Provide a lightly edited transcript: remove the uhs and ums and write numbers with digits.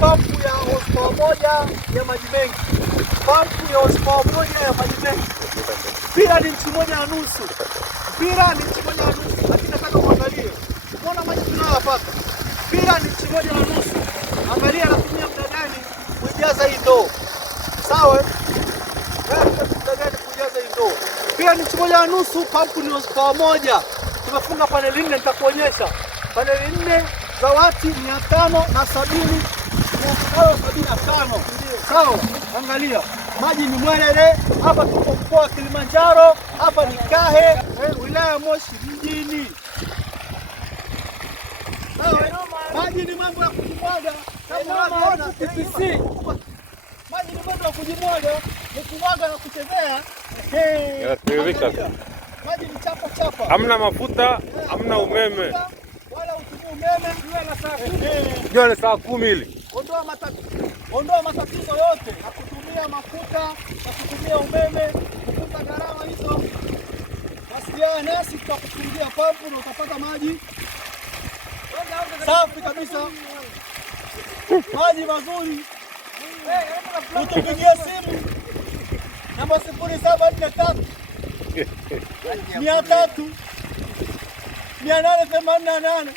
pampu ya horsepower moja ya maji mengi, pampu ya horsepower moja ya maji mengi. Mpira ni inchi 1.5, mpira ni inchi 1.5, lakini nataka muangalie, unaona maji tunayopata. Mpira ni inchi 1.5, angalia anatumia muda gani kujaza hii ndoo, sawa? Muda gani kujaza hii ndoo? Mpira ni inchi 1.5, pampu ni horsepower moja. Tumefunga paneli 4, nitakuonyesha paneli 4 za wati 575. Sawa, angalia maji ni Mwerere. Hapa tuko mkoa wa Kilimanjaro, hapa ni Kahe, wilaya ya Moshi mjini. Maji ni mambo ya kujimwaga, unaona TPC. Maji ni mambo ya kujimwaga, ni kumwaga na kuchezea. Maji ni chapa. Hamna mafuta, hamna umeme. Wala utumie umeme, Jua ni saa 10 hili. Ondoa matatizo yote na kutumia mafuta na kutumia umeme, kupunguza gharama hizo. Wasiliana nasi tutakufungia pampu na utapata maji safi kabisa, maji mazuri. Utupigie simu namba 0743 300 888.